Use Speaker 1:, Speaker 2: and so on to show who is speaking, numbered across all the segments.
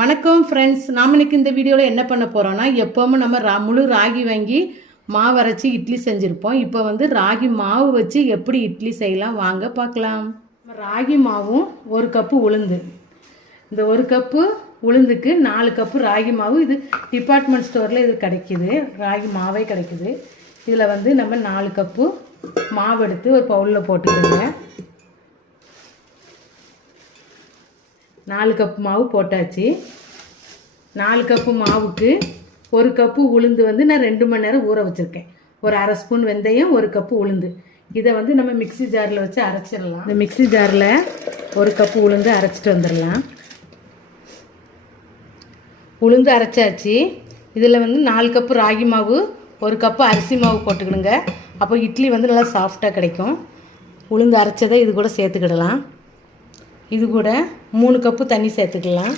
Speaker 1: வணக்கம் ஃப்ரெண்ட்ஸ் நாம் இன்றைக்கி இந்த வீடியோவில் என்ன பண்ண போகிறோம்னா எப்போவுமே நம்ம ரா முழு ராகி வாங்கி மாவு அரைச்சி இட்லி செஞ்சுருப்போம். இப்போ வந்து ராகி மாவு வச்சு எப்படி இட்லி செய்யலாம்? வாங்க பார்க்கலாம். ராகி மாவும் ஒரு கப்பு உளுந்து. இந்த ஒரு கப்பு உளுந்துக்கு நாலு கப்பு ராகி மாவு. இது டிபார்ட்மெண்ட் ஸ்டோரில் இது கிடைக்கிது. ராகி மாவே கிடைக்கிது. இதில் வந்து நம்ம நாலு கப்பு மாவு எடுத்து ஒரு பவுலில் போட்டுக்கிடுங்க நாலு கப்பு மாவு போட்டாச்சு. நாலு கப்பு மாவுக்கு ஒரு கப்பு உளுந்து வந்து நான் ரெண்டு மணி நேரம் ஊற வச்சுருக்கேன். ஒரு அரை ஸ்பூன் வெந்தயம் ஒரு கப்பு உளுந்து. இதை வந்து நம்ம மிக்சி ஜாரில் வச்சு அரைச்சிடலாம். இந்த மிக்ஸி ஜாரில் ஒரு கப்பு உளுந்து அரைச்சிட்டு வந்துடலாம். உளுந்து அரைச்சாச்சு. இதில் வந்து நாலு கப்பு ராகி மாவு ஒரு கப்பு அரிசி மாவு போட்டுக்கிடுங்க. அப்போ இட்லி வந்து நல்லா சாஃப்டாக கிடைக்கும். உளுந்து அரைச்சதை இது கூட சேர்த்துக்கிடலாம். இது கூட மூணு கப்பு தண்ணி சேர்த்துக்கலாம்.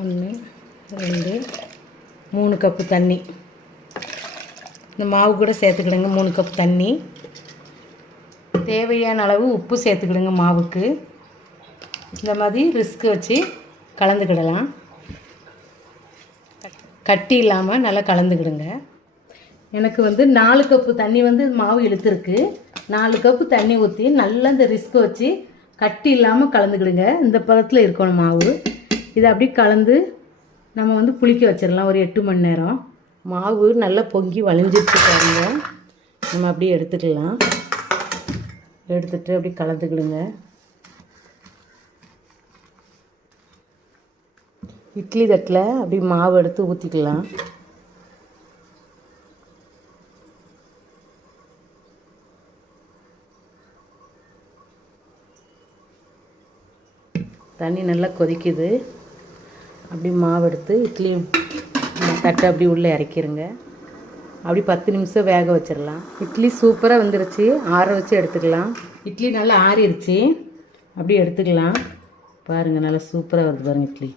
Speaker 1: ஒன்று ரெண்டு மூணு கப்பு தண்ணி. இந்த மாவு கூட சேர்த்துக்கிடுங்க மூணு கப் தண்ணி. தேவையான அளவு உப்பு சேர்த்துக்கிடுங்க மாவுக்கு. இந்த மாதிரி ரிஸ்க் வச்சு கலந்துக்கிடலாம். கட்டி இல்லாமல் நல்லா கலந்துக்கிடுங்க. எனக்கு வந்து நாலு கப்பு தண்ணி வந்து மாவு இழுத்துருக்கு. நாலு கப்பு தண்ணி ஊற்றி நல்லா இந்த ரிஸ்க் வச்சு கட்டி இல்லாமல் கலந்துக்கிடுங்க. இந்த பதத்தில் இருக்கணும் மாவு. இதை அப்படியே கலந்து நம்ம வந்து புளிக்க வச்சிடலாம். ஒரு எட்டு மணி நேரம். மாவு நல்லா பொங்கி வளைஞ்சிட்டு பாருங்க. நம்ம அப்படியே எடுத்துக்கலாம். எடுத்துட்டு அப்படியே கலந்துக்கிடுங்க. இட்லி தட்டில் அப்படி மாவு எடுத்து ஊற்றிக்கலாம் தண்ணி நல்லா கொதிக்குது. அப்படி மாவு எடுத்து இட்லி தட்டை அப்படி உள்ளே இறக்கிருங்க. அப்படி பத்து நிமிஷம் வேக வச்சிடலாம். இட்லி சூப்பராக வந்துருச்சு. ஆற வச்சு எடுத்துக்கலாம். இட்லி நல்லா ஆறிடுச்சு. அப்படி எடுத்துக்கலாம். பாருங்கள் நல்லா சூப்பராக வருது பாருங்கள் இட்லி.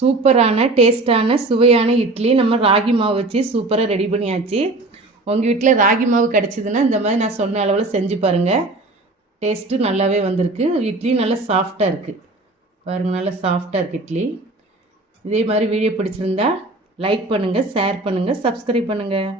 Speaker 1: சூப்பரான டேஸ்டான சுவையான இட்லி. நம்ம ராகி மாவு வச்சு சூப்பராக ரெடி பண்ணியாச்சு. உங்கள் வீட்டில் ராகி மாவு கிடச்சிதுன்னா இந்த மாதிரி நான் சொன்ன அளவில் செஞ்சு பாருங்கள் டேஸ்ட்டு நல்லாவே வந்திருக்கு. இட்லி நல்லா சாஃப்டாக இருக்குது பாருங்கள் நல்லா சாஃப்டாக இருக்குது இட்லி. இதே மாதிரி வீடியோ பிடிச்சிருந்தா லைக் பண்ணுங்கள் ஷேர் பண்ணுங்கள் சப்ஸ்கிரைப் பண்ணுங்கள்